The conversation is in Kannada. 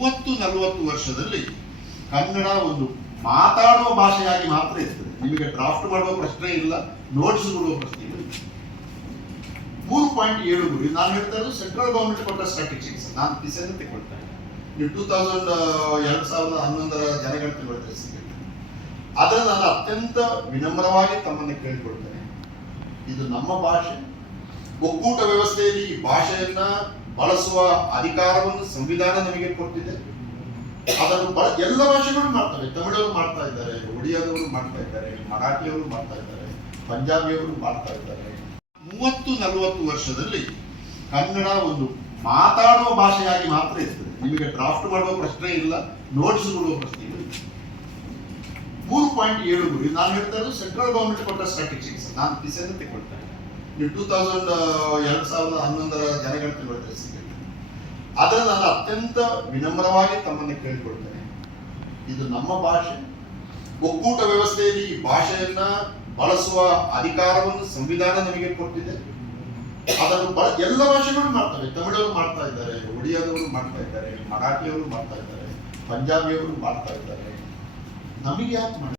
ಮೂವತ್ತು, ನಲವತ್ತು ವರ್ಷದಲ್ಲಿ ಕನ್ನಡ ಒಂದು ಮಾತಾಡುವ ಭಾಷೆಯಾಗಿ ಮಾತ್ರ ಇರ್ತದೆ. ನಿಮಗೆ ಡ್ರಾಫ್ಟ್ ಮಾಡುವ ಪ್ರಶ್ನೆ ಇಲ್ಲ ನೋಟ್ಸ್ ಕೊಡುವ ಪ್ರಶ್ನೆ ಇಲ್ಲ. ಮೂರು ಪಾಯಿಂಟ್ ಏಳು ಗುರಿ. ನಾನು ಹೇಳ್ತಾ ಇರೋದು ಸೆಂಟ್ರಲ್ ಗೌರ್ಮೆಂಟ್ ಕೊಟ್ಟ ಸ್ಟ್ರಾಟಜಿಕ್ಸ್ ನಾನು ಪಿಸನ್ನು ತಗೊಳ್ತಾ ನೀವು ಟೂ ತೌಸಂಡ್ ಎರಡು ಸಾವಿರದ ಹನ್ನೊಂದರ ಜನಗಣತಿ ಸಿಗುತ್ತೆ ಆದರೆ ನಾನು ಅತ್ಯಂತ ವಿನಮ್ರವಾಗಿ ತಮ್ಮನ್ನು ಕೇಳಿಕೊಳ್ತೇನೆ. ಇದು ನಮ್ಮ ಭಾಷೆ. ಒಕ್ಕೂಟ ವ್ಯವಸ್ಥೆಯಲ್ಲಿ ಈ ಭಾಷೆಯನ್ನ ಬಳಸುವ ಅಧಿಕಾರವನ್ನು ಸಂವಿಧಾನ ನಮಗೆ ಕೊಟ್ಟಿದೆ. ಅದನ್ನು ಎಲ್ಲ ಭಾಷೆಗಳು ಮಾಡ್ತವೆ ತಮಿಳವರು ಮಾಡ್ತಾ ಇದ್ದಾರೆ, ಒಡಿಯಾದವರು ಮಾಡ್ತಾ ಇದ್ದಾರೆ, ಮರಾಠಿಯವರು ಮಾಡ್ತಾ ಇದ್ದಾರೆ, ಪಂಜಾಬಿಯವರು ಮಾಡ್ತಾ ಇದ್ದಾರೆ. ಮೂವತ್ತು, ನಲವತ್ತು ವರ್ಷದಲ್ಲಿ ಕನ್ನಡ ಒಂದು ಮಾತಾಡುವ ಭಾಷೆಯಾಗಿ ಮಾತ್ರ ಇರ್ತದೆ. ನಿಮಗೆ ಡ್ರಾಫ್ಟ್ ಮಾಡುವ ಪ್ರಶ್ನೆ ಇಲ್ಲ, ನೋಟ್ಸ್ ಕೊಡುವ ಪ್ರಶ್ನೆ ಇಲ್ಲ. ಮೂರು ಪಾಯಿಂಟ್ ಏಳು ಗುರಿ. ನಾನು ಹೇಳ್ತಾ ಇರೋದು ಸೆಂಟ್ರಲ್ ಗೌರ್ಮೆಂಟ್ ಕೊಟ್ಟ ಸ್ಟ್ರಾಟಜಿಕ್ಸ್ ನಾನು ಡಿಸೈನ್ ತಗೊಳ್ತಾ ಟೂ ತೌಸಂಡ್ ಎರಡು ಸಾವಿರದ ಹನ್ನೊಂದರ ಜನಗಣತಿ ನೋಡಿದ್ರೆ ಸಿಗುತ್ತೆ ಆದರೆ ನಾನು ಅತ್ಯಂತ ವಿನಮ್ರವಾಗಿ ತಮ್ಮನ್ನು ಕೇಳಿಕೊಳ್ತೇನೆ. ಇದು ನಮ್ಮ ಭಾಷೆ. ಒಕ್ಕೂಟ ವ್ಯವಸ್ಥೆಯಲ್ಲಿ ಈ ಭಾಷೆಯನ್ನ ಬಳಸುವ ಅಧಿಕಾರವನ್ನು ಸಂವಿಧಾನ ನಮಗೆ ಕೊಟ್ಟಿದೆ. ಅದನ್ನು ಎಲ್ಲ ಭಾಷೆಗಳು ಮಾಡ್ತವೆ. ತಮಿಳವರು ಮಾಡ್ತಾ ಇದ್ದಾರೆ, ಒಡಿಯಾದವರು ಮಾಡ್ತಾ ಇದ್ದಾರೆ, ಮರಾಠಿಯವರು ಮಾಡ್ತಾ ಇದ್ದಾರೆ, ಪಂಜಾಬಿಯವರು ಮಾಡ್ತಾ ಇದ್ದಾರೆ. ನಮಗೆ ಯಾಕೆ